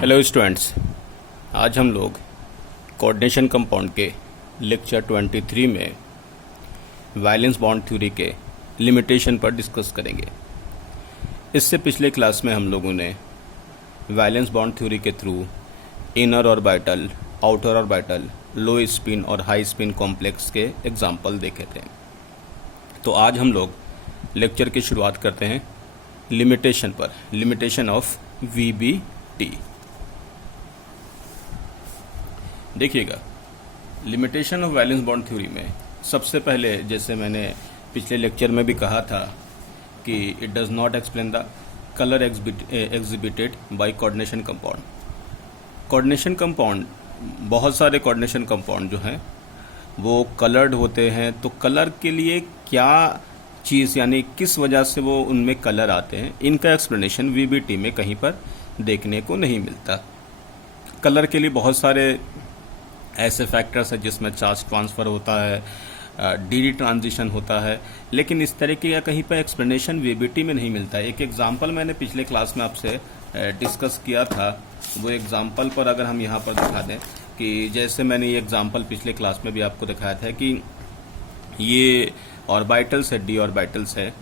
Hello students, आज हम लोग कोऑर्डिनेशन कंपाउंड के लेक्चर 23 में वैलेंस बॉन्ड थ्योरी के लिमिटेशन पर डिस्कस करेंगे। इससे पिछले क्लास में हम लोगों ने वैलेंस बॉन्ड थ्योरी के through inner orbital, outer orbital, लो स्पिन और हाई स्पिन कॉम्प्लेक्स के एग्जाम्पल देखे थे। तो आज हम लोग लेक्चर की शुरुआत करते हैं लिमिटेशन पर, लिमिटेशन ऑफ VBT। देखिएगा, limitation of valence bond theory में सबसे पहले, जैसे मैंने पिछले लेक्चर में भी कहा था कि it does not explain the colour exhibited by coordination compound. Coordination compound, बहुत सारे कोऑर्डिनेशन कंपाउंड जो हैं वो कलर्ड होते हैं। तो कलर के लिए क्या चीज़, यानी किस वजह से वो उनमें कलर आते हैं, इनका एक्सप्लेनेशन VBT में कहीं पर देखने को नहीं मिलता। कलर के लिए बहुत सारे ऐसे फैक्टर्स हैं जिसमें चार्ज ट्रांसफ़र होता है, DD ट्रांजिशन होता है, लेकिन इस तरीके का कहीं पर एक्सप्लेनेशन VBT में नहीं मिलता है। एक एग्जांपल मैंने पिछले क्लास में आपसे डिस्कस किया था। वो एग्जांपल पर अगर हम यहाँ पर दिखा दें कि जैसे मैंने ये एग्जांपल पिछले क्लास में भी आपको दिखाया था कि ये ऑर्बिटल्स है, D ऑर्बिटल्स है।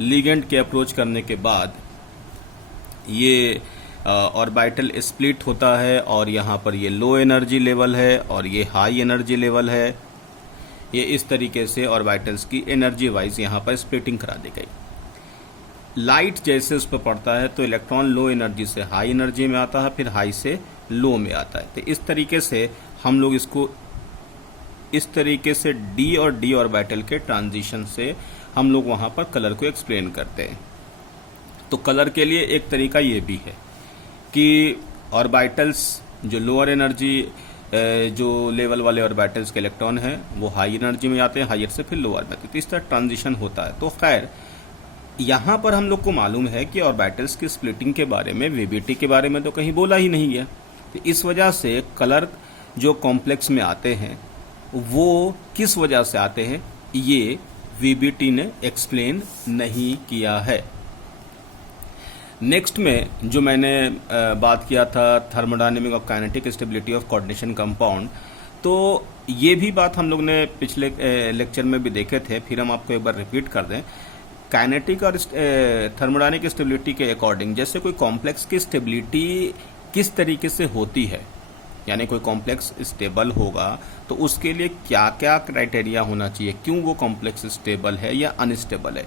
लिगेंड के अप्रोच करने के बाद ये ऑर्बिटल स्प्लिट होता है और यहाँ पर ये लो एनर्जी लेवल है और ये हाई एनर्जी लेवल है। ये इस तरीके से ऑर्बिटल्स की एनर्जी वाइज यहाँ पर स्प्लिटिंग करा दी गई। लाइट जैसे उस पर पड़ता है तो इलेक्ट्रॉन लो एनर्जी से हाई एनर्जी में आता है, फिर हाई से लो में आता है। तो इस तरीके से हम लोग इसको इस तरीके से D और D ऑर्बिटल के ट्रांजिशन से हम लोग वहाँ पर कलर को एक्सप्लेन करते हैं। तो कलर के लिए एक तरीका ये भी है कि ऑर्बिटल्स जो लोअर एनर्जी जो लेवल वाले ऑर्बिटल्स के इलेक्ट्रॉन हैं वो हाई एनर्जी में आते हैं, हायर से फिर लोअर में आते हैं। तो इस तरह ट्रांजिशन होता है। तो खैर, यहाँ पर हम लोग को मालूम है कि ऑर्बिटल्स की स्प्लिटिंग के बारे में, VBT के बारे में तो कहीं बोला ही नहीं गया। तो इस वजह से कलर जो कॉम्प्लेक्स में आते हैं वो किस वजह से आते हैं, ये VBT ने एक्सप्लेन नहीं किया है। नेक्स्ट में जो मैंने बात किया था थर्मोडायनेमिक और kinetic stability of coordination compound, तो ये भी बात हम लोग ने पिछले लेक्चर में भी देखे थे, फिर हम आपको एक बार रिपीट कर दें। काइनेटिक और थर्मोडायनेमिक स्टेबिलिटी के अकॉर्डिंग, जैसे कोई कॉम्प्लेक्स की स्टेबिलिटी किस तरीके से होती है, यानी कोई कॉम्प्लेक्स स्टेबल होगा तो उसके लिए क्या क्या क्राइटेरिया होना चाहिए, क्यों वो कॉम्प्लेक्स स्टेबल है या अनस्टेबल है।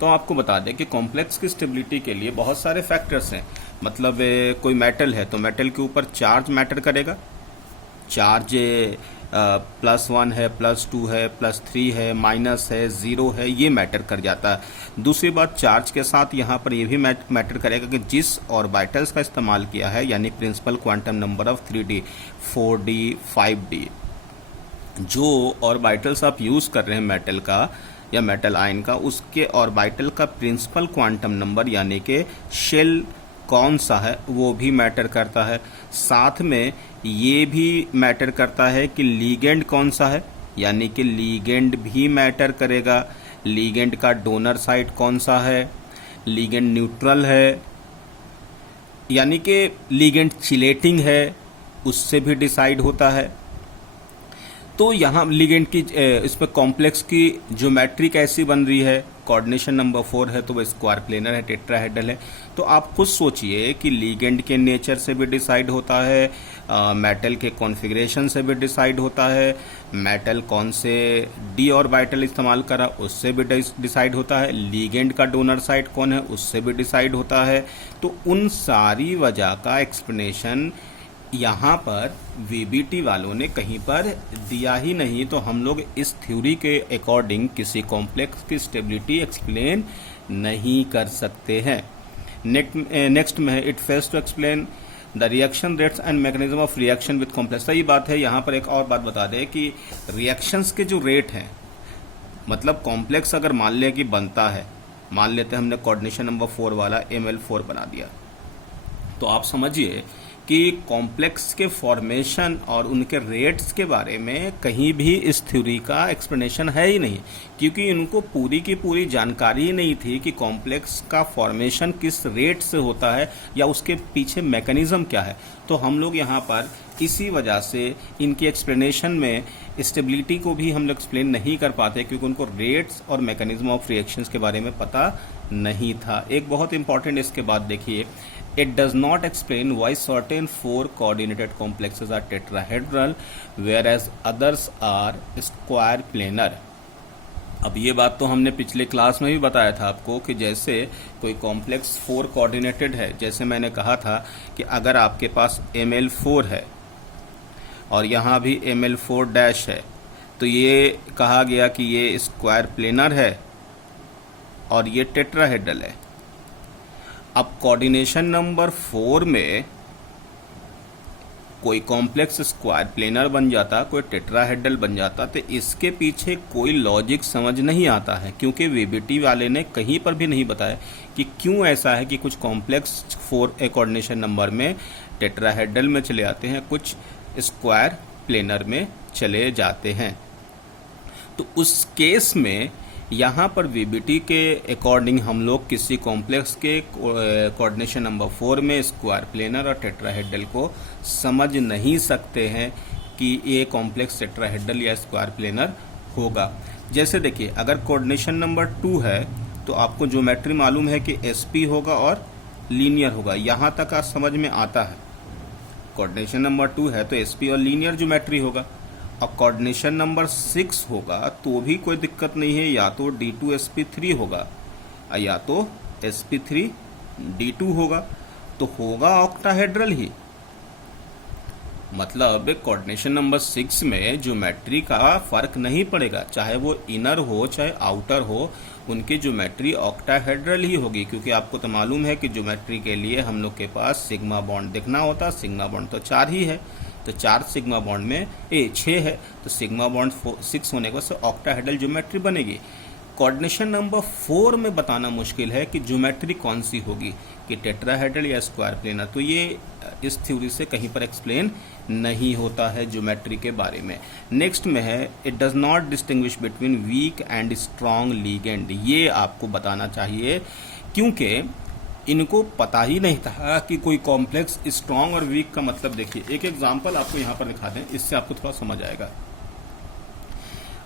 तो आपको बता दें कि कॉम्प्लेक्स की स्टेबिलिटी के लिए बहुत सारे फैक्टर्स हैं। मतलब कोई मेटल है तो मेटल के ऊपर चार्ज मैटर करेगा। चार्ज +1 है, +2 है, +3 है, माइनस है, 0 है, ये मैटर कर जाता है। दूसरी बात, चार्ज के साथ यहाँ पर ये भी मैटर करेगा कि जिस ऑर्बिटल्स का इस्तेमाल किया है, यानी principal quantum number of 3D, 4D, 5D, जो ऑर्बिटल्स आप यूज़ कर रहे हैं मेटल का या मेटल आयन का, उसके ऑर्बिटल का प्रिंसिपल क्वांटम नंबर यानी कि शेल कौन सा है वो भी मैटर करता है। साथ में ये भी मैटर करता है कि लीगेंड कौन सा है, यानी कि लीगेंड भी मैटर करेगा। लीगेंड का डोनर साइट कौन सा है, लीगेंड न्यूट्रल है, यानी कि लीगेंड चिलेटिंग है, उससे भी डिसाइड होता है। तो यहाँ लिगेंड की इस पर कॉम्प्लेक्स की ज्योमेट्री कैसी बन रही है, कोऑर्डिनेशन नंबर 4 है तो वो स्क्वायर प्लेनर है, टेट्राहेड्रल है। तो आप खुद सोचिए कि लिगेंड के नेचर से भी डिसाइड होता है, मेटल के कॉन्फ़िगरेशन से भी डिसाइड होता है, मेटल कौन से D ऑर्बिटल इस्तेमाल करा उससे भी डिसाइड होता है, लिगेंड का डोनर साइट कौन है उससे भी डिसाइड होता है। तो उन सारी वजह का एक्सप्लेनेशन यहाँ पर VBT वालों ने कहीं पर दिया ही नहीं। तो हम लोग इस थ्योरी के अकॉर्डिंग किसी कॉम्प्लेक्स की स्टेबिलिटी एक्सप्लेन नहीं कर सकते हैं। नेक्स्ट में है it fails to explain the reaction rates and mechanism of reaction with complex. सही बात है। यहाँ पर एक और बात बता दें कि रिएक्शंस के जो रेट हैं, मतलब कॉम्प्लेक्स अगर मान लिया कि बनता है, मान लेते हैं हमने कोऑर्डिनेशन नंबर 4 वाला ML4 बना दिया, तो आप समझिए कि कॉम्प्लेक्स के फॉर्मेशन और उनके रेट्स के बारे में कहीं भी इस थ्योरी का एक्सप्लेनेशन है ही नहीं, क्योंकि इनको पूरी की पूरी जानकारी ही नहीं थी कि कॉम्प्लेक्स का फॉर्मेशन किस रेट से होता है या उसके पीछे मैकेनिज्म क्या है। तो हम लोग यहाँ पर इसी वजह से इनकी एक्सप्लेनेशन में स्टेबिलिटी को भी हम लोग एक्सप्लेन नहीं कर पाते, क्योंकि उनको रेट्स और मैकेनिज्म ऑफ रिएक्शंस के बारे में पता नहीं था। एक बहुत इंपॉर्टेंट इसके बाद देखिए, it does not explain why certain four coordinated complexes are tetrahedral whereas others are square planar। अब ये बात तो हमने पिछले क्लास में भी बताया था आपको कि जैसे कोई कॉम्प्लेक्स 4 कोऑर्डिनेटेड है, जैसे मैंने कहा था कि अगर आपके पास ML4 है और यहाँ भी ML4 डैश है, तो ये कहा गया कि ये स्क्वायर प्लेनर है और ये टेट्राहेड्रल है। अब कोऑर्डिनेशन नंबर 4 में कोई कॉम्प्लेक्स स्क्वायर प्लेनर बन जाता, कोई टेट्राहेड्रल बन जाता, तो इसके पीछे कोई लॉजिक समझ नहीं आता है, क्योंकि वीबीटी वाले ने कहीं पर भी नहीं बताया कि क्यों ऐसा है कि कुछ कॉम्प्लेक्स 4 कोऑर्डिनेशन नंबर में टेट्राहेड्रल में चले आते हैं, कुछ स्क्वायर प्लेनर में चले जाते हैं। तो उस केस में यहाँ पर वीबीटी के अकॉर्डिंग हम लोग किसी कॉम्प्लेक्स के कोऑर्डिनेशन नंबर 4 में स्क्वायर प्लेनर और टेट्राहेड्रल को समझ नहीं सकते हैं कि ये कॉम्प्लेक्स टेट्राहेड्रल या स्क्वायर प्लेनर होगा। जैसे देखिए, अगर कोऑर्डिनेशन नंबर 2 है तो आपको ज्योमेट्री मालूम है कि SP होगा और लीनियर होगा, यहाँ तक आज समझ में आता है। कोऑर्डिनेशन नंबर 2 है तो SP और लीनियर ज्योमेट्री होगा। और कोऑर्डिनेशन नंबर 6 होगा तो भी कोई दिक्कत नहीं है, या तो D2SP3 होगा या तो SP3D2 होगा, तो होगा ऑक्टाहेड्रल ही। मतलब कोऑर्डिनेशन नंबर 6 में ज्योमेट्री का फर्क नहीं पड़ेगा, चाहे वो इनर हो चाहे आउटर हो, उनकी ज्योमेट्री ऑक्टाहेड्रल ही होगी, क्योंकि आपको तो मालूम है कि ज्योमेट्री के लिए हम लोग के पास सिग्मा बॉन्ड दिखना होता। सिग्मा बॉन्ड तो 4 ही है, तो 4 सिग्मा बॉन्ड में 6 है, तो सिग्मा बॉन्ड 6 होने के बाद ऑक्टाहेड्रल ज्योमेट्री बनेगी। कोऑर्डिनेशन नंबर 4 में बताना मुश्किल है कि ज्योमेट्री कौन सी होगी, कि टेट्राहेड्रल या स्क्वायर प्लेनर, तो ये इस थ्योरी से कहीं पर एक्सप्लेन नहीं होता है ज्योमेट्री के बारे में। नेक्स्ट में है, it does not distinguish between weak and strong ligand. ये आपको बताना चाहिए, क्योंकि इनको पता ही नहीं था कि कोई कॉम्प्लेक्स स्ट्रॉन्ग और वीक का मतलब। देखिए, एक एग्जांपल आपको यहाँ पर दिखा दें, इससे आपको थोड़ा समझ आएगा।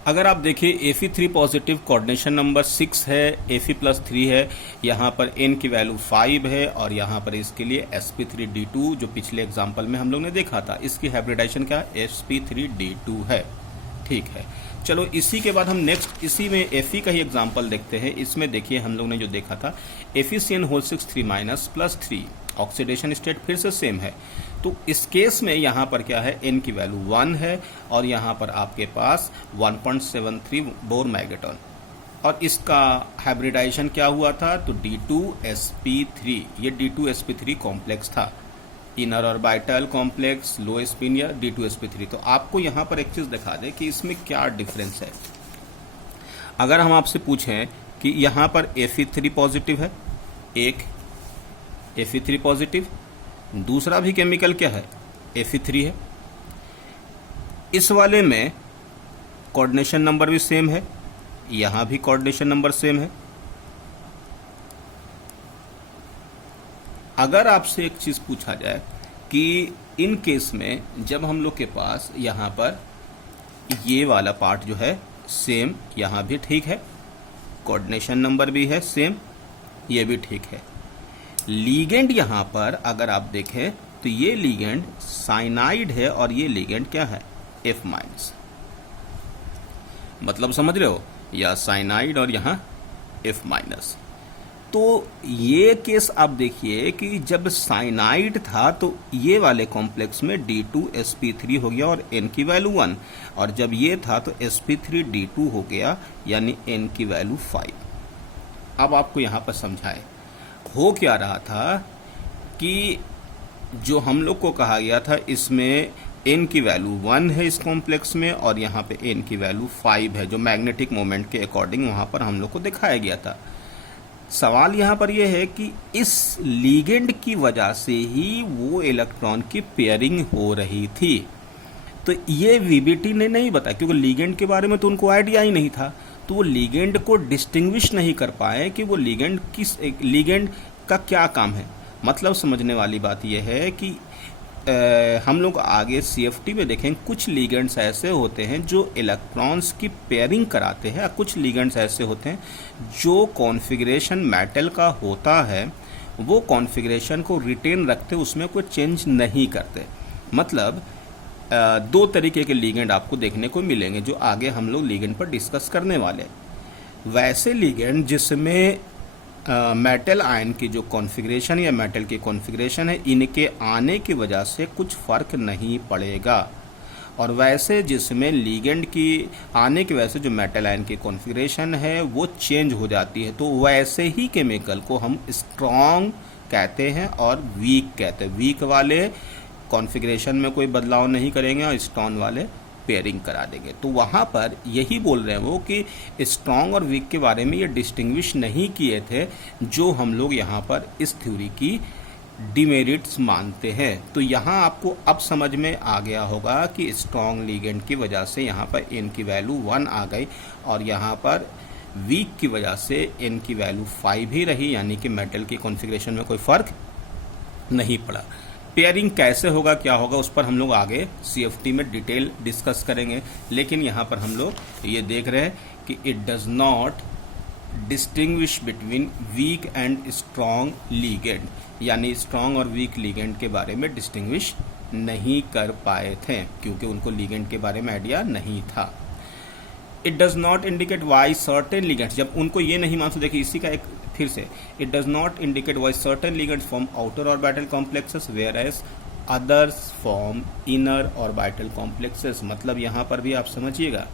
अगर आप देखिए Fe3 पॉजिटिव कोऑर्डिनेशन नंबर 6 है, Fe+3 है, यहाँ पर n की वैल्यू 5 है और यहाँ पर इसके लिए sp3d2 जो पिछले एग्जांपल में हम लोग ने देखा था, इसकी हाइब्रिडाइजेशन क्या sp3d2 है। ठीक है, चलो इसी के बाद हम नेक्स्ट इसी में Fe का ही एग्जांपल देखते हैं। इसमें देखिए हम लोग ने जो देखा था FeCN6 3- ऑक्सीडेशन स्टेट फिर से सेम है। तो इस केस में यहाँ पर क्या है, n की वैल्यू 1 है और यहाँ पर आपके पास 1.73 बोर मैग्नेटॉन, और इसका हाइब्रिडाइजेशन क्या हुआ था, तो D2sp3, ये D2sp3 कॉम्प्लेक्स था, इनर ऑर्बिटल कॉम्प्लेक्स, लो स्पिन या D2sp3। तो आपको यहाँ पर एक चीज दिखा दे कि इसमें क्या डिफरेंस है। अगर हम आपसे पूछें कि यहाँ पर Fe3 पॉजिटिव है, एक Fe3 पॉजिटिव, दूसरा भी केमिकल क्या है, Fe3 है, इस वाले में कोऑर्डिनेशन नंबर भी सेम है, यहां भी कोऑर्डिनेशन नंबर सेम है। अगर आपसे एक चीज पूछा जाए कि इन केस में जब हम लोग के पास यहां पर ये वाला पार्ट जो है सेम, यहां भी ठीक है, कोऑर्डिनेशन नंबर भी है सेम, ये भी ठीक है, लीगेंड यहां पर अगर आप देखें तो ये लीगेंड साइनाइड है और ये लीगेंड क्या है, F-, मतलब समझ रहे हो, या साइनाइड और यहां F-। तो ये केस आप देखिए कि जब साइनाइड था तो ये वाले कॉम्प्लेक्स में D2sp3 हो गया और n की वैल्यू 1, और जब ये था तो sp3d2 हो गया, यानी n की वैल्यू 5। अब आपको यहां पर समझाएं हो क्या रहा था कि जो हम लोग को कहा गया था इसमें n की वैल्यू 1 है इस कॉम्प्लेक्स में, और यहाँ पे n की वैल्यू 5 है, जो मैग्नेटिक मोमेंट के अकॉर्डिंग वहां पर हम लोग को दिखाया गया था। सवाल यहाँ पर यह है कि इस लीगेंड की वजह से ही वो इलेक्ट्रॉन की पेयरिंग हो रही थी। तो ये वीबीटी ने नहीं बताया, क्योंकि लीगेंड के बारे में तो उनको आइडिया ही नहीं था। तो वो लीगेंड को डिस्टिंग्विश नहीं कर पाए कि वो लीगेंड का क्या काम है। मतलब समझने वाली बात यह है कि हम लोग आगे सीएफटी में देखें, कुछ लीगेंड्स ऐसे होते हैं जो इलेक्ट्रॉन्स की पेयरिंग कराते हैं, और कुछ लीगेंड्स ऐसे होते हैं जो कॉन्फ़िगरेशन मेटल का होता है वो कॉन्फ़िगरेशन को रिटेन रखते, उसमें कोई चेंज नहीं करते। मतलब दो तरीके के लीगेंड आपको देखने को मिलेंगे जो आगे हम लोग लीगेंड पर डिस्कस करने वाले। वैसे लीगेंड जिसमें मेटल आयन की जो कॉन्फ़िगरेशन या मेटल की कॉन्फ़िगरेशन है, इनके आने की वजह से कुछ फ़र्क नहीं पड़ेगा। और वैसे जिसमें लीगेंड की आने की वजह से जो मेटल आयन की कॉन्फ़िगरेशन है वो चेंज हो जाती है, तो वैसे ही केमिकल को हम स्ट्रॉन्ग कहते हैं और वीक कहते हैं। वीक वाले कॉन्फ़िगरेशन में कोई बदलाव नहीं करेंगे और स्ट्रॉन्ग वाले पेयरिंग करा देंगे। तो वहाँ पर यही बोल रहे हैं वो कि स्ट्रॉन्ग और वीक के बारे में ये डिस्टिंग्विश नहीं किए थे, जो हम लोग यहाँ पर इस थ्योरी की डिमेरिट्स मानते हैं। तो यहाँ आपको अब समझ में आ गया होगा कि स्ट्रॉन्ग लीगेंड की वजह से यहाँ पर n की वैल्यू 1 आ गई, और यहाँ पर वीक की वजह से n की वैल्यू 5 ही रही, यानी कि मेटल की कॉन्फ़िगरेशन में कोई फ़र्क नहीं पड़ा। पेयरिंग कैसे होगा, क्या होगा, उस पर हम लोग आगे सीएफटी में डिटेल डिस्कस करेंगे। लेकिन यहाँ पर हम लोग ये देख रहे हैं कि it does not distinguish between weak and strong ligand, यानी स्ट्रॉन्ग और वीक लीगेंड के बारे में डिस्टिंग्विश नहीं कर पाए थे, क्योंकि उनको लीगेंड के बारे में आइडिया नहीं था। It does not indicate why certain ligands, जब उनको ये नहीं मान, तो देखिए इसी का एक फिर से, it does not indicate why certain ligands form outer orbital complexes whereas others form inner orbital complexes. मतलब यहाँ पर भी आप समझिएगा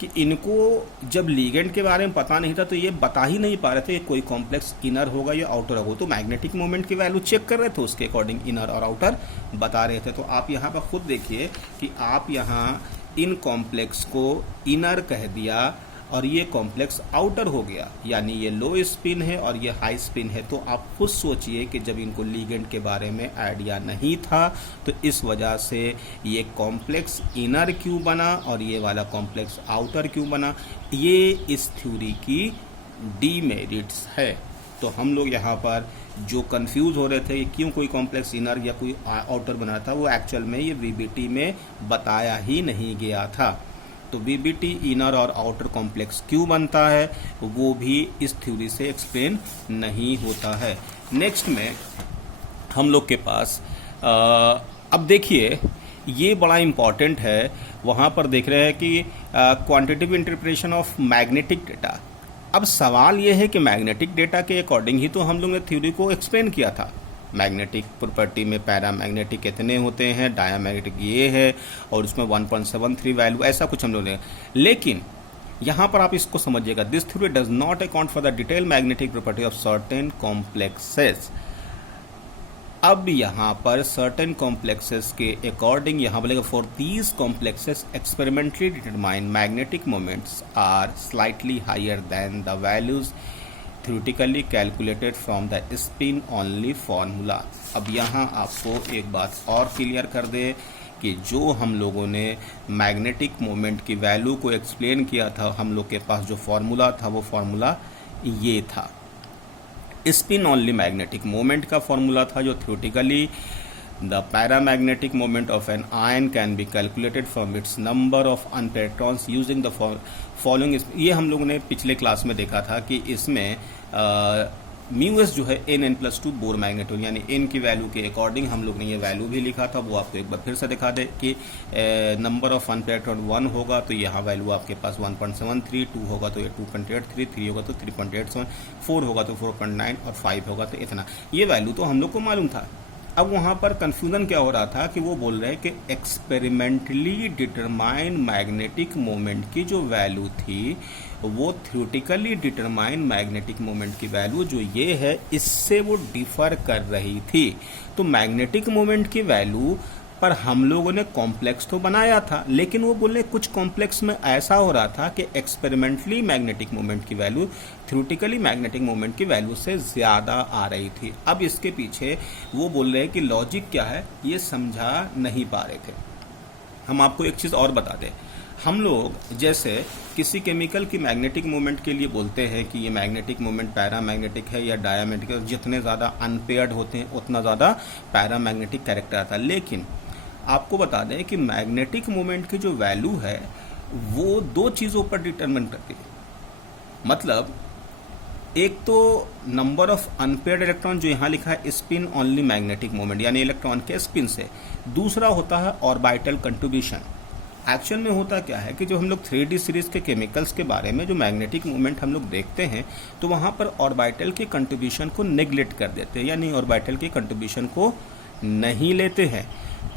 कि इनको जब लीगेंड के बारे में पता नहीं था तो ये बता ही नहीं पा रहे थे कोई कॉम्प्लेक्स इनर होगा या आउटर होगा। तो मैग्नेटिक मोमेंट की वैल्यू चेक कर रहे थे, उसके अकॉर्डिंग इनर और आउटर बता रहे थे। तो आप यहाँ पर खुद देखिए कि आप यहाँ इन कॉम्प्लेक्स को इनर कह दिया और ये कॉम्प्लेक्स आउटर हो गया, यानी ये लो स्पिन है और ये हाई स्पिन है। तो आप खुद सोचिए कि जब इनको लीगेंड के बारे में आइडिया नहीं था तो इस वजह से ये कॉम्प्लेक्स इनर क्यों बना और ये वाला कॉम्प्लेक्स आउटर क्यों बना। ये इस थ्योरी की डीमेरिट्स है। तो हम लोग यहाँ पर जो कंफ्यूज हो रहे थे कि क्यों कोई कॉम्प्लेक्स इनर या कोई आउटर बना था, वो एक्चुअल में ये वीबीटी में बताया ही नहीं गया था। तो वीबीटी इनर और आउटर कॉम्प्लेक्स क्यों बनता है वो भी इस थ्योरी से एक्सप्लेन नहीं होता है। नेक्स्ट में हम लोग के पास अब देखिए ये बड़ा इम्पॉर्टेंट है, वहाँ पर देख रहे हैं कि quantitative interpretation of magnetic data. अब सवाल ये है कि मैग्नेटिक डेटा के अकॉर्डिंग ही तो हम लोग ने थ्योरी को एक्सप्लेन किया था। मैग्नेटिक प्रॉपर्टी में पैरामैग्नेटिक कितने होते हैं, डायामैग्नेटिक ये है, और उसमें 1.73 वैल्यू, ऐसा कुछ हम लोग ने। लेकिन यहाँ पर आप इसको समझिएगा, this theory does not account for the detail magnetic property of certain complexes. अब यहाँ पर सर्टेन कॉम्प्लेक्सेस के अकॉर्डिंग यहाँ बोलेगा for these complexes experimentally determine magnetic moments are slightly higher than the values theoretically calculated from the spin only formula. अब यहाँ आपको एक बात और क्लियर कर दे कि जो हम लोगों ने मैग्नेटिक मोमेंट की वैल्यू को एक्सप्लेन किया था, हम लोग के पास जो फॉर्मूला था वो फॉर्मूला ये था। स्पिन ओनली मैग्नेटिक मोमेंट का फॉर्मूला था जो theoretically the paramagnetic moment of an ion can be calculated from its number of unpaired electrons using the following. ये हम लोगों ने पिछले क्लास में देखा था कि इसमें म्यू एस जो है n+2 बोर मैग्नेट्यूड, यानी n की वैल्यू के अकॉर्डिंग हम लोग ने ये वैल्यू भी लिखा था। वो आपको एक बार फिर से दिखा दे कि नंबर ऑफ अनपेयर्ड इलेक्ट्रॉन 1 होगा तो यहाँ वैल्यू आपके पास 1.73, 2 होगा तो ये 2.83, 3 होगा तो 3.87, 4 होगा तो 4.9 और 5 होगा तो इतना। ये वैल्यू तो हम लोग को मालूम था। अब वहाँ पर कन्फ्यूजन क्या हो रहा था कि वो बोल रहे हैं कि एक्सपेरिमेंटली डिटरमाइन मैग्नेटिक मोमेंट की जो वैल्यू थी वो थ्योरेटिकली डिटरमाइन मैग्नेटिक मोमेंट की वैल्यू जो ये है इससे वो डिफर कर रही थी। तो मैग्नेटिक मोमेंट की वैल्यू पर हम लोगों ने कॉम्प्लेक्स तो बनाया था, लेकिन वो बोले कुछ कॉम्प्लेक्स में ऐसा हो रहा था कि एक्सपेरिमेंटली मैग्नेटिक मोमेंट की वैल्यू थ्योरेटिकली मैग्नेटिक मोमेंट की वैल्यू से ज्यादा आ रही थी। अब इसके पीछे वो बोल रहे हैं कि लॉजिक क्या है, ये समझा नहीं पा रहे थे। हम आपको एक चीज और बता दें, हम लोग जैसे किसी केमिकल की मैग्नेटिक मोमेंट के लिए बोलते हैं कि ये मैग्नेटिक मोमेंट पैरामैग्नेटिक है या डायमैग्नेटिक है, जितने ज़्यादा अनपेयर्ड होते हैं उतना ज़्यादा पैरामैग्नेटिक कैरेक्टर आता है। लेकिन आपको बता दें कि मैग्नेटिक मोमेंट की जो वैल्यू है वो दो चीज़ों पर डिटरमिन करती है। मतलब एक तो नंबर ऑफ अनपेयर्ड इलेक्ट्रॉन जो यहाँ लिखा है स्पिन ओनली मैग्नेटिक मोमेंट यानी इलेक्ट्रॉन के स्पिन से, दूसरा होता है ऑर्बिटल कंट्रीब्यूशन। एक्चुअल में होता क्या है कि जो हम लोग 3D सीरीज के केमिकल्स के बारे में जो मैग्नेटिक मूवमेंट हम लोग देखते हैं तो वहां पर ऑर्बिटल के कंट्रीब्यूशन को नेग्लेक्ट कर देते हैं, यानी ऑर्बिटल के कंट्रीब्यूशन को नहीं लेते हैं।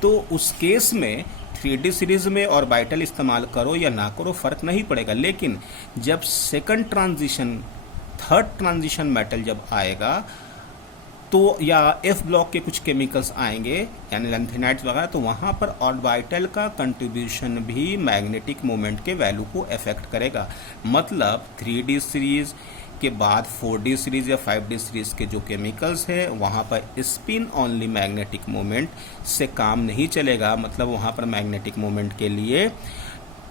तो उस केस में 3D सीरीज में ऑर्बिटल इस्तेमाल करो या ना करो फर्क नहीं पड़ेगा। लेकिन जब second transition, third transition metal जब आएगा तो या एफ ब्लॉक के कुछ केमिकल्स आएंगे यानी लैंथेनाइट्स वगैरह, तो वहां पर ऑर्बिटल का कंट्रीब्यूशन भी मैग्नेटिक मोमेंट के वैल्यू को अफेक्ट करेगा। मतलब 3D सीरीज के बाद 4D सीरीज या 5D सीरीज के जो केमिकल्स है वहां पर स्पिन ओनली मैग्नेटिक मोमेंट से काम नहीं चलेगा। मतलब वहां पर मैग्नेटिक मोमेंट के लिए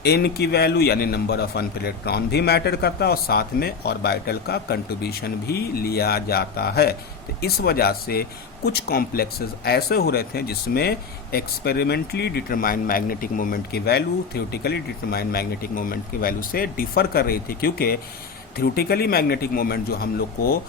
n की वैल्यू यानी नंबर ऑफ अनपेयर्ड इलेक्ट्रॉन भी मैटर करता है और साथ में ऑर्बिटल का कंट्रीब्यूशन भी लिया जाता है। तो इस वजह से कुछ कॉम्प्लेक्सेस ऐसे हो रहे थे जिसमें एक्सपेरिमेंटली डिटरमाइन मैग्नेटिक मोमेंट की value theoretically determine magnetic moment की वैल्यू से डिफर कर रही थी, क्योंकि थ्योरेटिकली मैग्नेटिक मोमेंट जो हम लोग को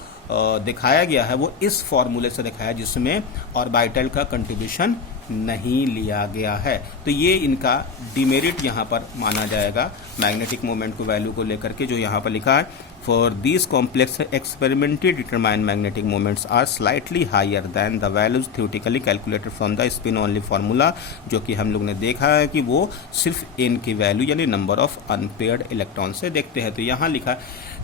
दिखाया गया है वो इस फॉर्मूले से दिखाया जिसमें ऑर्बिटल का कंट्रीब्यूशन नहीं लिया गया है। तो ये इनका डिमेरिट यहाँ पर माना जाएगा मैग्नेटिक मोमेंट को वैल्यू को लेकर के, जो यहाँ पर लिखा है for these complex experimentally determine magnetic moments are slightly higher than the values theoretically calculated from the spin only formula, जो कि हम लोग ने देखा है कि वो सिर्फ n की वैल्यू यानी नंबर ऑफ अनपेयर्ड इलेक्ट्रॉन से देखते हैं। तो यहाँ लिखा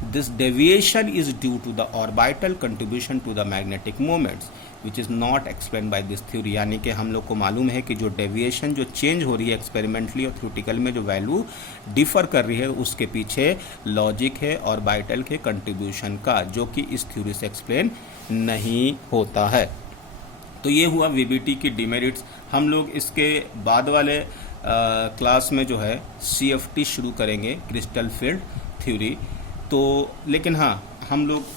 this deviation is due to the orbital contribution to the magnetic moments which is not explain by this theory, यानी कि हम लोग को मालूम है कि जो डेविएशन जो चेंज हो रही है एक्सपेरिमेंटली और थ्योरेटिकल में जो वैल्यू डिफर कर रही है उसके पीछे लॉजिक है ऑर्बिटल के कंट्रीब्यूशन का, जो कि इस थ्योरी से एक्सप्लेन नहीं होता है। तो ये हुआ वीबीटी की डिमेरिट्स। हम लोग इसके बाद वाले क्लास में जो है CFT शुरू करेंगे, क्रिस्टल फील्ड थ्योरी। तो लेकिन हाँ, हम लोग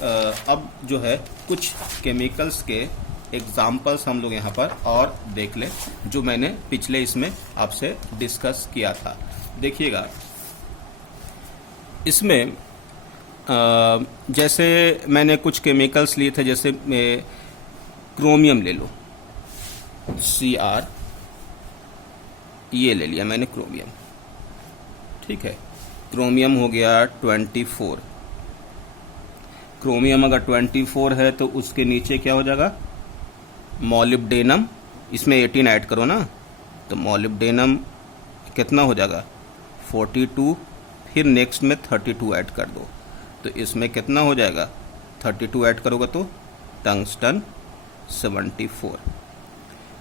अब जो है कुछ केमिकल्स के एग्जाम्पल्स हम लोग यहाँ पर और देख लें जो मैंने पिछले इसमें आपसे डिस्कस किया था। देखिएगा इसमें जैसे मैंने कुछ केमिकल्स लिए थे, जैसे क्रोमियम ले लो, Cr, ये ले लिया मैंने क्रोमियम, ठीक है। क्रोमियम हो गया 24। क्रोमियम अगर 24 है तो उसके नीचे क्या हो जाएगा, मॉलिब्डेनम, इसमें 18 ऐड करो ना, तो मॉलिब्डेनम कितना हो जाएगा 42, फिर नेक्स्ट में 32 ऐड कर दो, तो इसमें कितना हो जाएगा 32 ऐड करोगे तो टंगस्टन 74।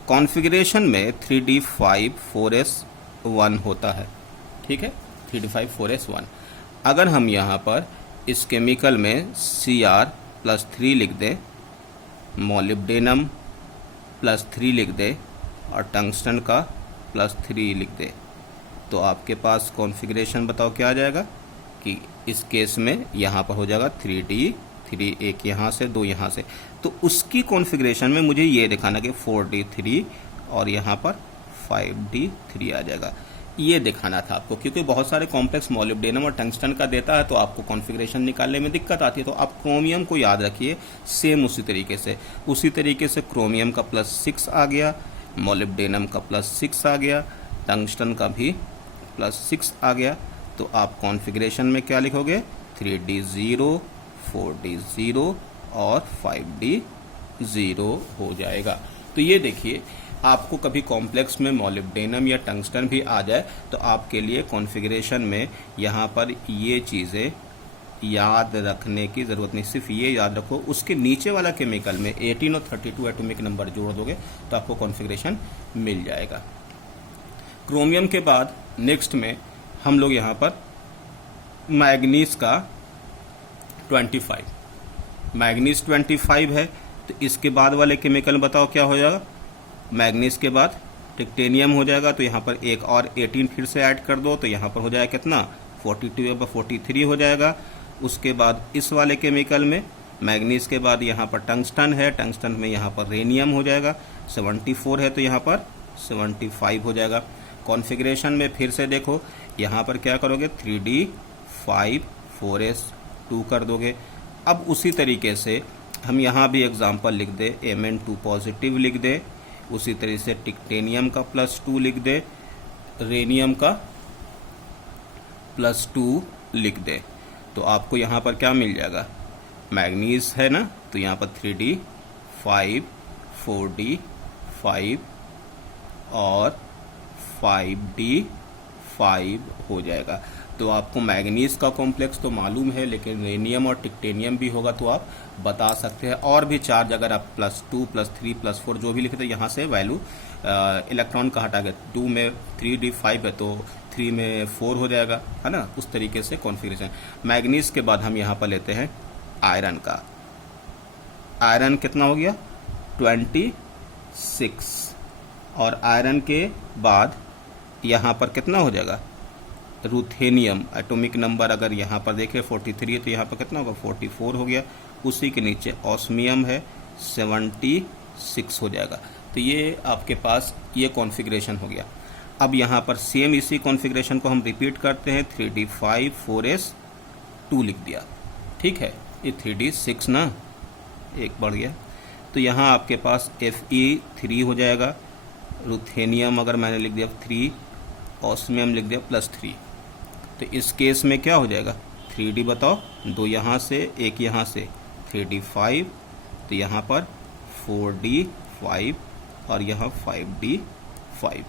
कॉन्फ़िगरेशन में 3d5 4s1 होता है, ठीक है, 3d5 4s1। अगर हम यहाँ पर इस केमिकल में Cr+3 लिख दें, मॉलिब्डेनम +3 लिख दें और टंगस्टन का +3 लिख दें, तो आपके पास कॉन्फ़िगरेशन बताओ क्या आ जाएगा कि इस केस में यहाँ पर हो जाएगा 3d3, एक यहाँ से 2 यहाँ से, तो उसकी कॉन्फ़िगरेशन में मुझे ये दिखाना कि 4d3 और यहाँ पर 5d3 आ जाएगा, ये दिखाना था आपको, क्योंकि बहुत सारे कॉम्प्लेक्स मॉलिब्डेनम और टंगस्टन का देता है तो आपको कॉन्फ़िगरेशन निकालने में दिक्कत आती है। तो आप क्रोमियम को याद रखिए सेम उसी तरीके से क्रोमियम का +6 आ गया, मॉलिब्डेनम का +6 आ गया, टंगस्टन का भी +6 आ गया, तो आप कॉन्फ़िगरेशन में क्या लिखोगे 3d0, 4d0 और 5d0 हो जाएगा। तो ये देखिए, आपको कभी कॉम्प्लेक्स में मॉलिब्डेनम या टंगस्टन भी आ जाए तो आपके लिए कॉन्फ़िगरेशन में यहाँ पर ये चीज़ें याद रखने की ज़रूरत नहीं, सिर्फ ये याद रखो उसके नीचे वाला केमिकल में 18 और 32 एटॉमिक नंबर जोड़ दोगे तो आपको कॉन्फ़िगरेशन मिल जाएगा। क्रोमियम के बाद नेक्स्ट में हम लोग यहाँ पर मैग्नीज का 25, मैग्नीज 25 है, तो इसके बाद वाले केमिकल बताओ क्या हो जाएगा। मैग्नीज के बाद टिटेनियम हो जाएगा, तो यहाँ पर एक और 18 फिर से ऐड कर दो, तो यहाँ पर हो जाएगा कितना 42 या 43 हो जाएगा। उसके बाद इस वाले केमिकल में मैग्नीज के बाद यहाँ पर टंगस्टन है, टंगस्टन में यहाँ पर रेनियम हो जाएगा, 74 है तो यहाँ पर 75 हो जाएगा। कॉन्फ़िगरेशन में फिर से देखो, यहाँ पर क्या करोगे 3D5 4s2 कर दोगे। अब उसी तरीके से हम यहाँ भी एग्जाम्पल लिख दे, Mn2 पॉजिटिव लिख दे, उसी तरीके से टिटेनियम का +2 लिख दे, रेनियम का +2 लिख दे, तो आपको यहाँ पर क्या मिल जाएगा, मैग्नीज है ना, तो यहाँ पर 3D5 4D5 और 5D5 हो जाएगा। तो आपको मैग्नीज का कॉम्प्लेक्स तो मालूम है, लेकिन रेनियम और टिटेनियम भी होगा तो आप बता सकते हैं। और भी चार्ज अगर आप +2 +3 +4 जो भी लिखते हैं, यहाँ से वैल्यू इलेक्ट्रॉन का हटा गया, 2 में 3D5 है तो 3 में 4 हो जाएगा, है ना। उस तरीके से कॉन्फ़िगरेशन। मैग्नीज के बाद हम यहाँ पर लेते हैं आयरन का। आयरन कितना हो गया 26, और आयरन के बाद यहाँ पर कितना हो जाएगा रूथेनियम। एटॉमिक नंबर अगर यहाँ पर देखें 43 है तो यहाँ पर कितना होगा 44 हो गया। उसी के नीचे ऑस्मियम है 76 हो जाएगा। तो ये आपके पास ये कॉन्फ़िगरेशन हो गया। अब यहाँ पर सेम इसी कॉन्फ़िगरेशन को हम रिपीट करते हैं, 3D5 4s2 लिख दिया, ठीक है। ये 3D6 ना, एक बढ़ गया, तो यहाँ आपके पास Fe3 हो जाएगा। रूथेनियम अगर मैंने लिख दिया 3, ऑस्मियम लिख दिया +3, तो इस केस में क्या हो जाएगा 3D बताओ, 2 यहाँ से 1 यहाँ से, 3D5, तो यहाँ पर 4D5 और यहाँ 5D5,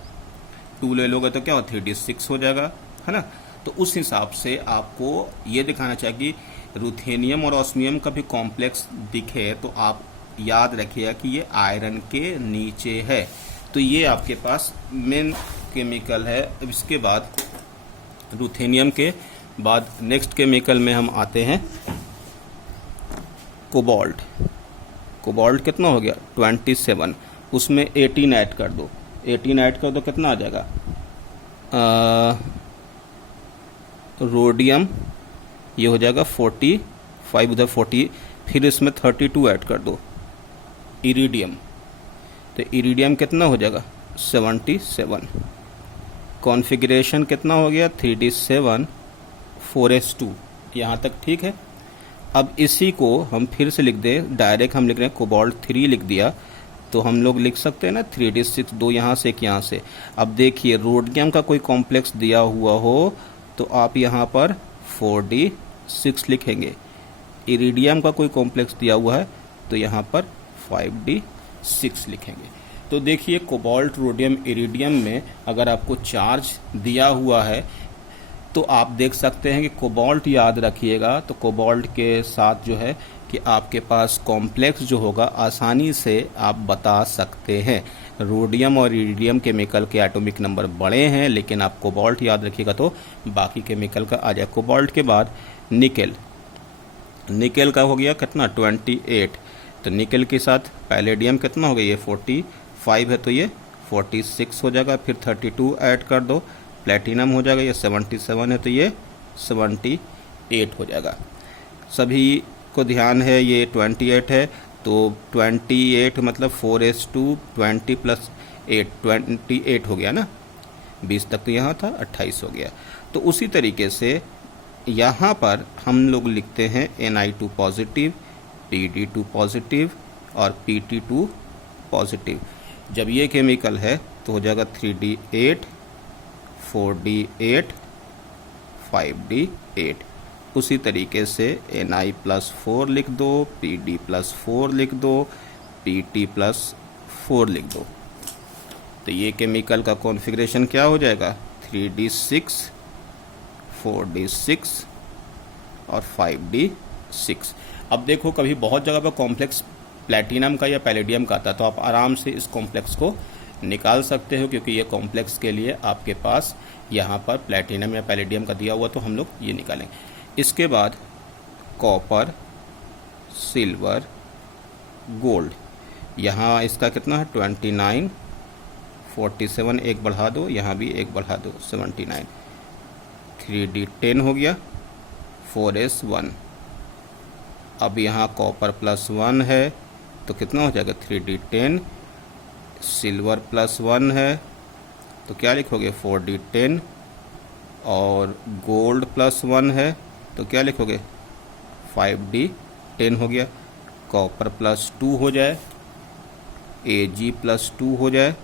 2 ले लोगे तो क्या हो 3D6 हो जाएगा, है ना। तो उस हिसाब से आपको ये दिखाना चाहिए कि रूथेनियम और ऑस्मियम का भी कॉम्प्लेक्स दिखे तो आप याद रखिएगा कि ये आयरन के नीचे है। तो ये आपके पास मेन केमिकल है। अब इसके बाद रूथेनियम के बाद नेक्स्ट केमिकल में हम आते हैं कोबाल्ट। कोबाल्ट कितना हो गया 27, उसमें 18 ऐड कर दो, 18 ऐड कर दो कितना आ जाएगा रोडियम, ये हो जाएगा 45 उधर 40, फिर इसमें 32 ऐड कर दो इरिडियम, तो इरिडियम कितना हो जाएगा 77। कॉन्फ़िगरेशन कितना हो गया 3D7 4s2, यहाँ तक ठीक है। अब इसी को हम फिर से लिख दें, डायरेक्ट हम लिख रहे हैं कोबाल्ट 3 लिख दिया, तो हम लोग लिख सकते हैं ना 3D6, 2 यहाँ से 1 यहाँ से। अब देखिए रोडियम का कोई कॉम्प्लेक्स दिया हुआ हो तो आप यहाँ पर 4D6 लिखेंगे, इरिडियम का कोई कॉम्प्लेक्स दिया हुआ है तो यहाँ पर 5D6 लिखेंगे। तो देखिए कोबाल्ट, रोडियम, इरिडियम में अगर आपको चार्ज दिया हुआ है तो आप देख सकते हैं कि कोबाल्ट याद रखिएगा, तो कोबाल्ट के साथ जो है कि आपके पास कॉम्प्लेक्स जो होगा आसानी से आप बता सकते हैं। रोडियम और इरिडियम केमिकल के एटॉमिक नंबर बड़े हैं, लेकिन आप कोबाल्ट याद रखिएगा तो बाकी केमिकल का आ जाए। कोबाल्ट के बाद निकेल, निकेल का हो गया कितना 28, तो निकेल के साथ पैलेडियम कितना हो गया, ये 45 है तो ये 46 हो जाएगा, फिर 32 ऐड कर दो, प्लेटिनम हो जाएगा, ये 77 है तो ये 78 हो जाएगा। सभी को ध्यान है ये 28 है, तो 28 मतलब 4s2 20 + 8 28 हो गया ना, 20 तक तो यहाँ था 28 हो गया। तो उसी तरीके से यहाँ पर हम लोग लिखते हैं Ni2 पॉजिटिव, Pd2 पॉजिटिव और Pt2 पॉजिटिव। जब ये केमिकल है तो हो जाएगा 3D8 4D8 5D8। उसी तरीके से Na+4 लिख दो, Pd+4 लिख दो, Pt+4 लिख दो। तो ये केमिकल का कॉन्फ़िगरेशन क्या हो जाएगा 3D6 4D6 और 5d6। अब देखो कभी बहुत जगह पर कॉम्प्लेक्स प्लैटिनम का या पैलेडियम का आता है तो आप आराम से इस कॉम्प्लेक्स को निकाल सकते हो, क्योंकि ये कॉम्प्लेक्स के लिए आपके पास यहाँ पर प्लैटिनम या पैलेडियम का दिया हुआ, तो हम लोग ये निकालेंगे। इसके बाद कॉपर, सिल्वर, गोल्ड, यहाँ इसका कितना है 29, 47 एक बढ़ा दो, यहाँ भी एक बढ़ा दो 79, 3d10 हो गया, 4s1। अब यहाँ कॉपर +1 है तो कितना हो जाएगा 3d10, सिल्वर +1 है तो क्या लिखोगे 4d10, और गोल्ड +1 है तो क्या लिखोगे 5d10 हो गया। कॉपर +2 हो जाए, Ag+2 हो जाए,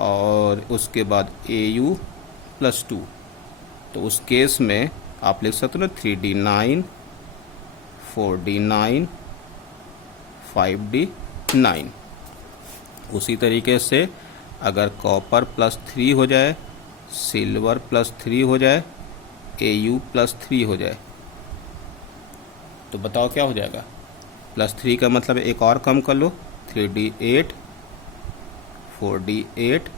और उसके बाद Au+2, तो उस केस में आप लिख सकते हो ना 3d9, 4d9, 5d9। उसी तरीके से अगर कॉपर +3 हो जाए, सिल्वर +3 हो जाए, Au+3 हो जाए, तो बताओ क्या हो जाएगा। +3 का मतलब एक और कम कर लो, 3d8, 4d8,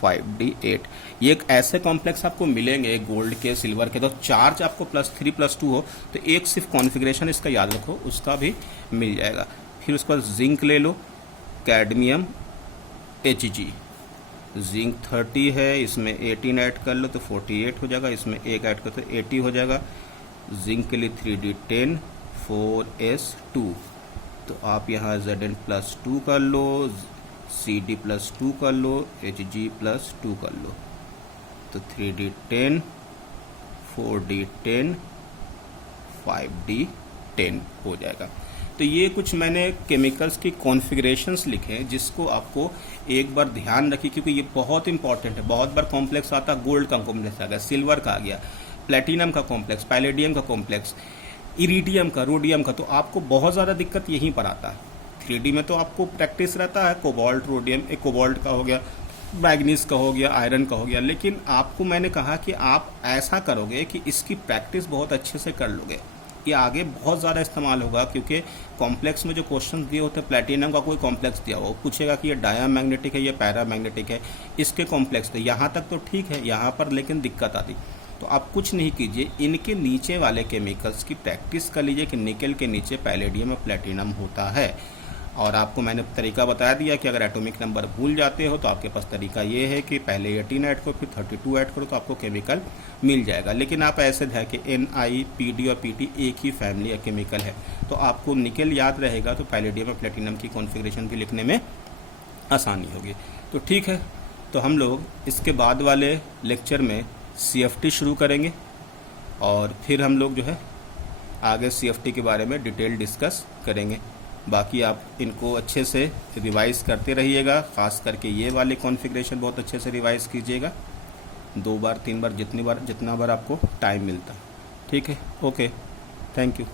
5d8। ये एक ऐसे कॉम्प्लेक्स आपको मिलेंगे गोल्ड के, सिल्वर के, तो चार्ज आपको +3 +2 हो तो एक सिर्फ कॉन्फ़िगरेशन इसका याद रखो, उसका भी मिल जाएगा। फिर उसके बाद जिंक ले लो, कैडमियम, Hg, जिंक 30 है, इसमें 18 ऐड कर लो तो 48 हो जाएगा, इसमें एक ऐड कर तो 80 हो जाएगा। जिंक के लिए 3d10, 4s2, तो आप यहाँ Zn+2 कर लो, Cd+2 कर लो, Hg+2 कर लो, तो 3d10, 4d10, 5d10 हो जाएगा। तो ये कुछ मैंने केमिकल्स की कॉन्फ़िगरेशंस लिखे हैं जिसको आपको एक बार ध्यान रखिए, क्योंकि ये बहुत इंपॉर्टेंट है। बहुत बार कॉम्प्लेक्स आता है, गोल्ड का कॉम्प्लेक्स आ गया, सिल्वर का आ गया, प्लेटिनम का कॉम्प्लेक्स, पैलेडियम का कॉम्प्लेक्स, इरिडियम का, रोडियम का, तो आपको बहुत ज़्यादा दिक्कत यहीं पर आता है। 3D में तो आपको प्रैक्टिस रहता है, कोबाल्ट, रोडियम, एक कोबाल्ट का हो गया, मैग्नीज का हो गया, आयरन का हो गया, लेकिन आपको मैंने कहा कि आप ऐसा करोगे कि इसकी प्रैक्टिस बहुत अच्छे से कर लोगे, ये आगे बहुत ज़्यादा इस्तेमाल होगा। क्योंकि कॉम्प्लेक्स में जो क्वेश्चन दिए होते हैं, प्लैटिनम का कोई कॉम्प्लेक्स दिया हुआ, वो पूछेगा कि ये डायामैग्नेटिक है या पैरामैग्नेटिक है, इसके कॉम्प्लेक्स थे, यहाँ तक तो ठीक है, यहाँ पर लेकिन दिक्कत आती। तो आप कुछ नहीं कीजिए, इनके नीचे वाले केमिकल्स की प्रैक्टिस कर लीजिए कि निकल के नीचे पैलेडियम और प्लैटिनम होता है। और आपको मैंने तरीका बता दिया कि अगर एटॉमिक नंबर भूल जाते हो तो आपके पास तरीका ये है कि पहले 18 ऐड करो, फिर 32 ऐड करो, तो आपको केमिकल मिल जाएगा। लेकिन आप ऐसे ध्यान कि Ni, Pd और Pt एक ही फैमिली या केमिकल है, तो आपको निकल याद रहेगा, तो पैलेडियम और प्लेटिनम की कॉन्फ़िगरेशन भी लिखने में आसानी होगी। तो ठीक है, तो हम लोग इसके बाद वाले लेक्चर में CFT शुरू करेंगे, और फिर हम लोग जो है आगे CFT के बारे में डिटेल डिस्कस करेंगे। बाकी आप इनको अच्छे से रिवाइज़ करते रहिएगा, ख़ास करके ये वाले कॉन्फ़िगरेशन बहुत अच्छे से रिवाइज़ कीजिएगा, 2 बार 3 बार, जितना बार आपको टाइम मिलता। ठीक है, ओके, थैंक यू।